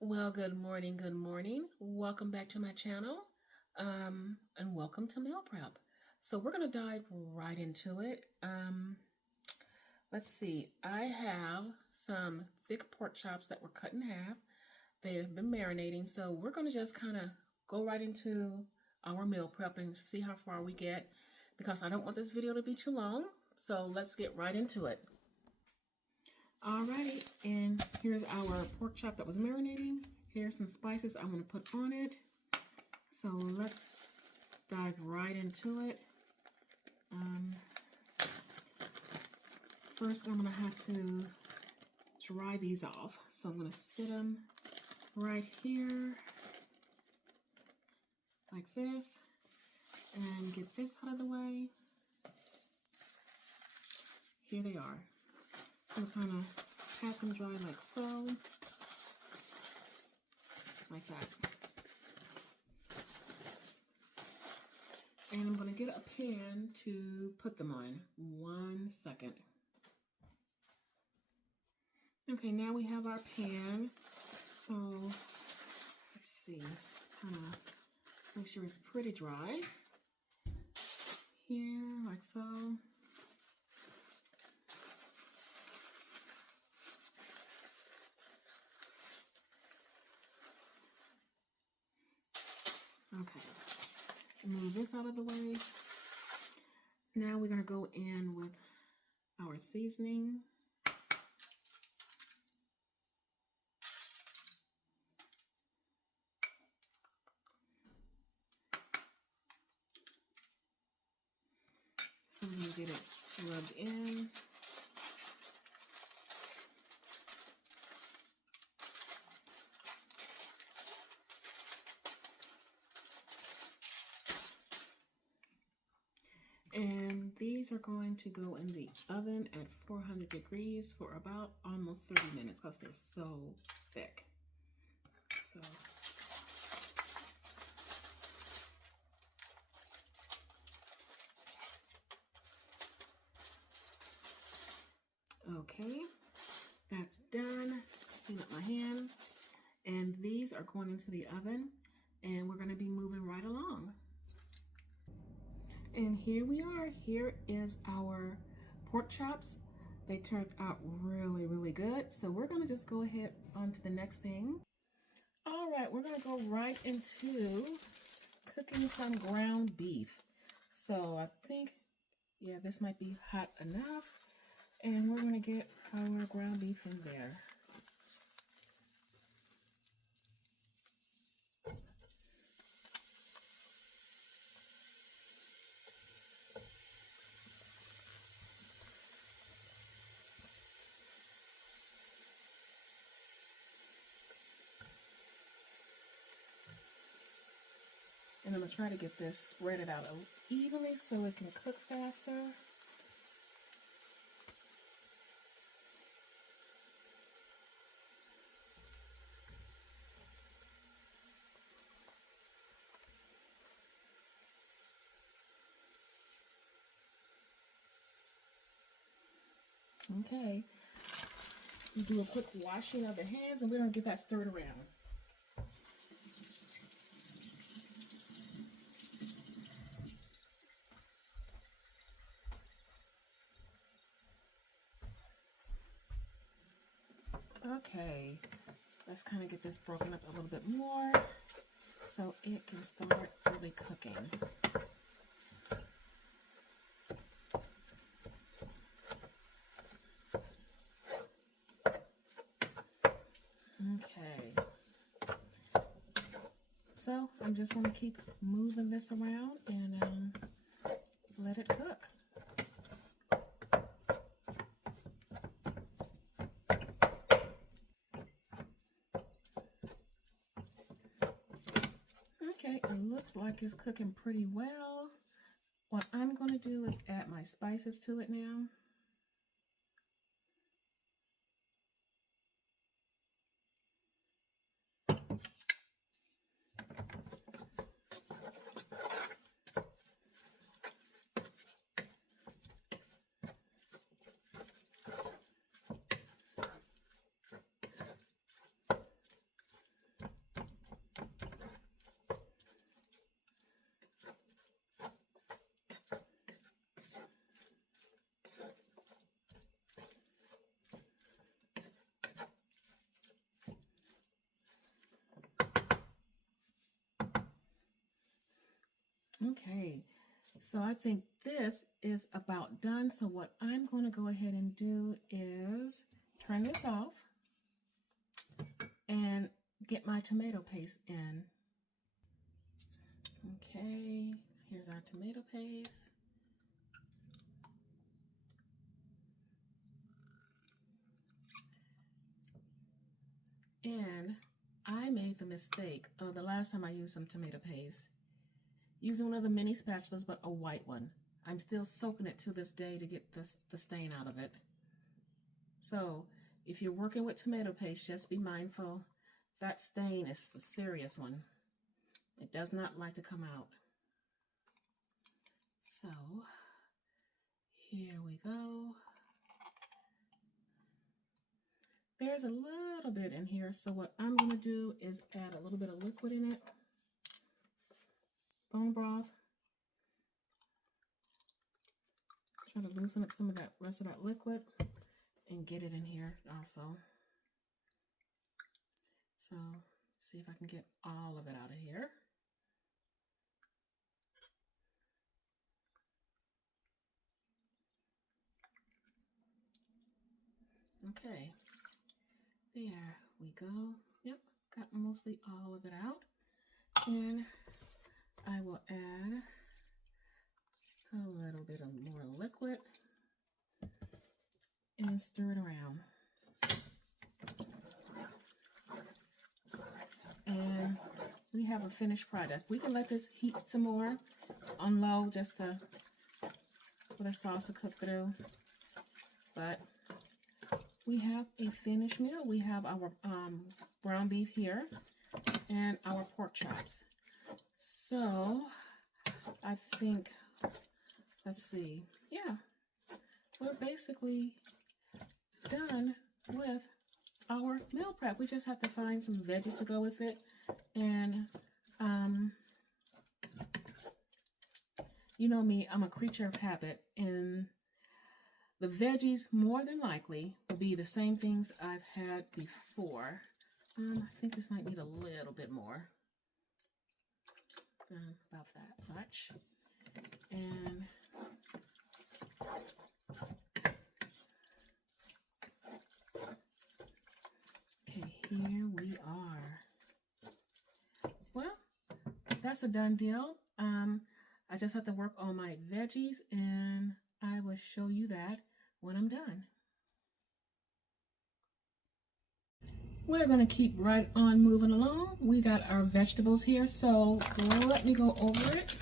Well, good morning, good morning. Welcome back to my channel, and welcome to meal prep. So we're going to dive right into it. Let's see. I have some thick pork chops that were cut in half. They have been marinating, so we're going to just kind of go right into our meal prep and see how far we get, because I don't want this video to be too long. So let's get right into it. Alrighty, and here's our pork chop that was marinating. Here's some spices I want to put on it. So let's dive right into it. First, I'm going to have to dry these off. So I'm going to sit them right here like this and get this out of the way. Here they are. I'm going to kind of pat them dry like so. Like that. And I'm going to get a pan to put them on. 1 second. Okay, now we have our pan. So let's see, kind of make sure it's pretty dry. Here, like so. Okay, move this out of the way. Now we're going to go in with our seasoning. So we're going to get it rubbed in. And these are going to go in the oven at 400 degrees for about almost 30 minutes because they're so thick. So okay, that's done. Clean up my hands. And these are going into the oven, and we're going to be moving right along. And here we are. Here is our pork chops. They turned out really, really good. So we're going to just go ahead on to the next thing. All right, we're going to go right into cooking some ground beef. So I think, yeah, this might be hot enough. And we're going to get our ground beef in there. And I'm going to try to get this spread out evenly so it can cook faster. Okay. We do a quick washing of the hands, and we're going to get that stirred around. Okay, let's kind of get this broken up a little bit more so it can start really cooking. Okay, so I'm just going to keep moving this around and let it cook. Okay, it looks like it's cooking pretty well. What I'm going to do is add my spices to it now. Okay, so I think this is about done. So what I'm going to go ahead and do is turn this off and get my tomato paste in. Okay, here's our tomato paste. And I made the mistake of the last time I used some tomato paste, using one of the mini spatulas, but a white one. I'm still soaking it to this day to get the stain out of it. So if you're working with tomato paste, just be mindful that stain is a serious one. It does not like to come out. So here we go. There's a little bit in here, so what I'm going to do is add a little bit of liquid in it. Bone broth. Try to loosen up some of that rest of that liquid and get it in here also. So see if I can get all of it out of here. Okay, there we go. Yep, got mostly all of it out. And I will add a little bit of more liquid and stir it around. And we have a finished product. We can let this heat some more on low just to for the sauce to cook through. But we have a finished meal. We have our ground beef here and our pork chops. So I think, let's see, yeah, we're basically done with our meal prep. We just have to find some veggies to go with it. And you know me, I'm a creature of habit, and the veggies more than likely will be the same things I've had before. I think this might need a little bit more. About that much. And okay, here we are. Well, that's a done deal. I just have to work on my veggies, and I will show you that when I'm done. We're going to keep right on moving along. We got our vegetables here, so let me go over it.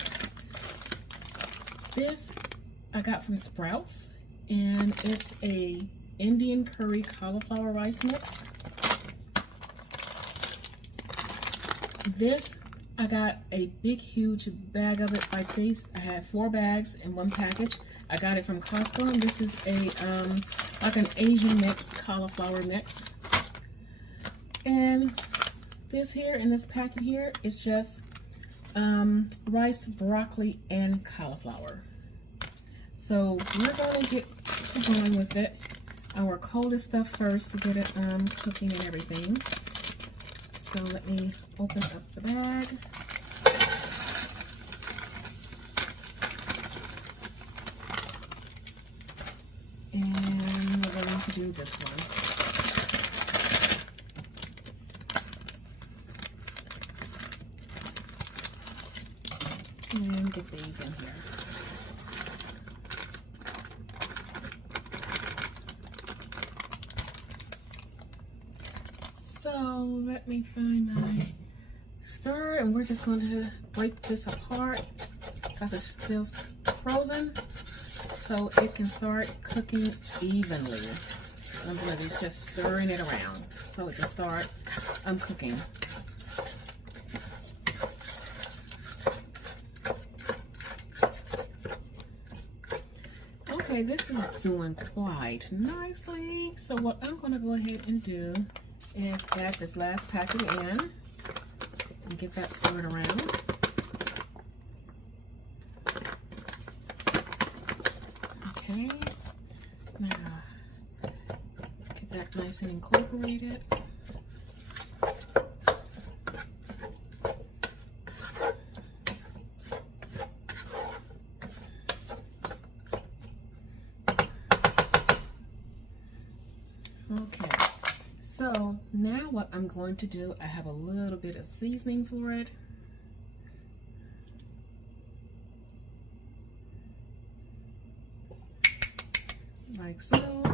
This I got from Sprouts, and it's a Indian curry cauliflower rice mix. This I got a big huge bag of it like this. I had 4 bags in one package. I got it from Costco, and this is a like an Asian mix, cauliflower mix. And this here in this packet here is just rice, broccoli, and cauliflower. So we're going to get to going with it. Our coldest stuff first to get it cooking and everything. So let me open up the bag. And we're going to do this one. And get these in here. So let me find my stir, and we're just going to break this apart because it's still frozen, so it can start cooking evenly. I'm going to be just stirring it around so it can start cooking. Okay, this is doing quite nicely. So what I'm going to go ahead and do is add this last packet in and get that stirred around. Okay, now get that nice and incorporated. what I'm going to do, I have a little bit of seasoning for it. Like so.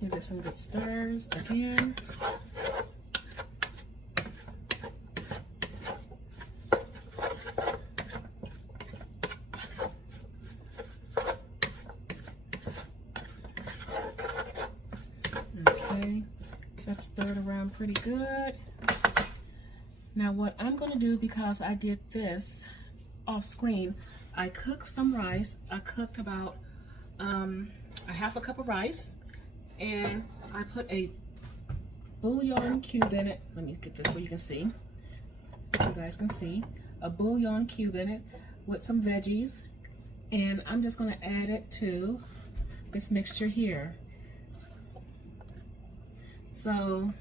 Give it some good stirs again. Okay, that's stirred around pretty good. Now what I'm going to do, because I did this off screen, I cooked some rice. I cooked about a half a cup of rice, and I put a bouillon cube in it. Let me get this where you can see. You guys can see a bouillon cube in it with some veggies, and I'm just going to add it to this mixture here. So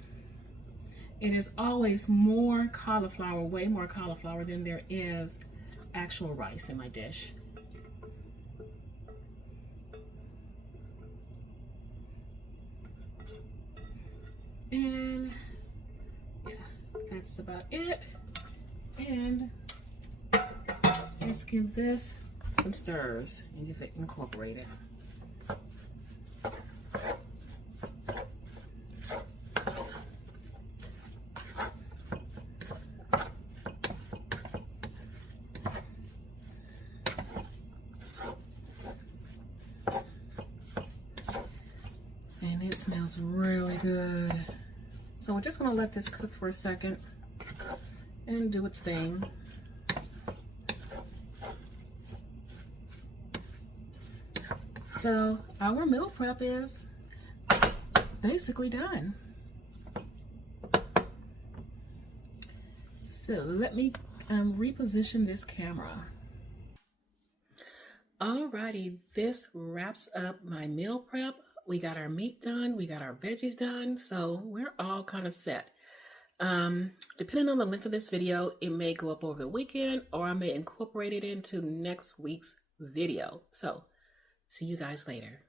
it is always more cauliflower, way more cauliflower than there is actual rice in my dish. And yeah, that's about it. And let's give this some stirs and get it incorporated. And it smells really good. So we're just going to let this cook for a second and do its thing. So our meal prep is basically done. So let me reposition this camera. Alrighty, this wraps up my meal prep. We got our meat done, we got our veggies done, so we're all kind of set. Depending on the length of this video, it may go up over the weekend, or I may incorporate it into next week's video. So see you guys later.